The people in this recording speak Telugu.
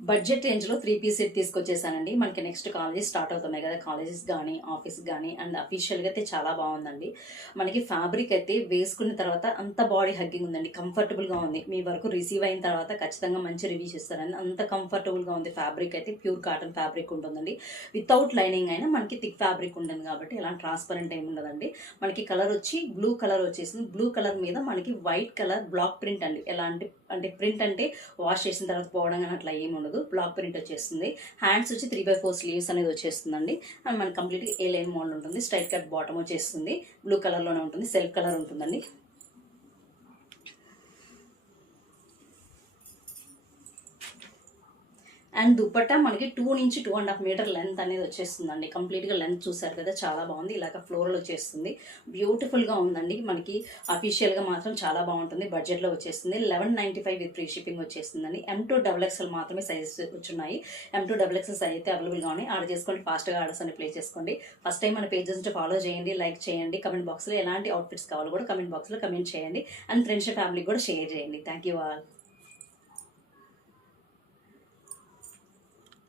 బడ్జెట్ రేంజ్లో 3 పీస్ సెట్ తీసుకొచ్చేసానండి. మనకి నెక్స్ట్ కాలేజెస్ స్టార్ట్ అవుతున్నాయి కదా, కాలేజెస్ కానీ ఆఫీస్ కానీ. అండ్ అఫీషియల్గా అయితే చాలా బాగుందండి. మనకి ఫ్యాబ్రిక్ అయితే వేసుకున్న తర్వాత అంత బాడీ హగ్గింగ్ ఉందండి, కంఫర్టబుల్గా ఉంది. మీ వరకు రిసీవ్ అయిన తర్వాత ఖచ్చితంగా మంచి రివ్యూస్ ఇస్తారండి. అంత కంఫర్టబుల్గా ఉంది. ఫ్యాబ్రిక్ అయితే ప్యూర్ కాటన్ ఫ్యాబ్రిక్ ఉంటుందండి. వితౌట్ లైనింగ్ అయినా మనకి థిక్ ఫ్యాబ్రిక్ ఉంటుంది కాబట్టి ఎలాంటి ట్రాన్స్పరెంట్ ఏమి ఉండదండి. మనకి కలర్ వచ్చి బ్లూ కలర్ వచ్చేసింది. బ్లూ కలర్ మీద మనకి వైట్ కలర్ బ్లాక్ ప్రింట్ అండి. ఎలాంటి అంటే ప్రింట్ అంటే వాష్ చేసిన తర్వాత పోవడం కానీ అట్లా ఏమి ఉండదు. బ్లాక్ ప్రింట్ వచ్చేస్తుంది. హ్యాండ్స్ వచ్చి 3/4 స్లీవ్స్ అనేది వచ్చేస్తుందండి. అండ్ మనకి కంప్లీట్గా ఏ లైన్ మోడల్ ఉంటుంది. స్ట్రైట్ కట్ బాటమ్ వచ్చేస్తుంది. బ్లూ కలర్లోనే ఉంటుంది. సెల్ఫ్ కలర్ ఉంటుందండి. అండ్ దుపట్టా మనకి 2 నుంచి 2.5 మీటర్ లెంత్ అనేది వచ్చేస్తుందండి. కంప్లీట్గా లెంత్ చూసారు కదా, చాలా బాగుంది. ఇలాగ ఫ్లోరల్ వచ్చేస్తుంది. బ్యూటిఫుల్గా ఉందండి. మనకి అఫీషియల్గా మాత్రం చాలా బాగుంటుంది. బడ్జెట్లో వచ్చేస్తుంది. 1195 విత్ ఫ్రీ షిప్పింగ్ వచ్చేస్తుందండి. M2XXL మాత్రమే సైజెస్ వచ్చున్నాయి. M2XXL సైజ్ అయితే అవైలబుల్గా ఉన్నాయి. ఆర్డర్ చేసుకోండి. ఫాస్ట్గా ఆర్డర్స్ అని ప్లేస్ చేసుకోండి. ఫస్ట్ టైం మన పేజెస్ ఫాలో చేయండి, లైక్ చేయండి. కమెంట్ బాక్స్లో ఎలాంటి అవుట్ఫిట్స్ కావాలో కూడా కమెంట్ బాక్స్లో కమెంట్ చేయండి. అండ్ ఫ్రెండ్స్ ఫ్యామిలీకి కూడా షేర్ చేయండి. Thank you all.